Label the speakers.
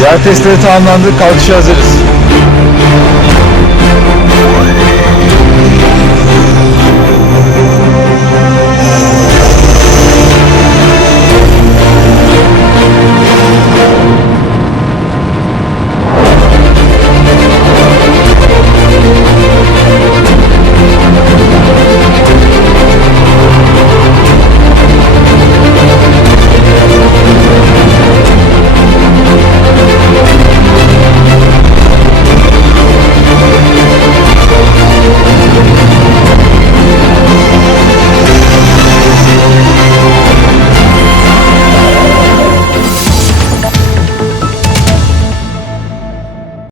Speaker 1: Yer testleri tamamlandı. Kalkışa hazırız.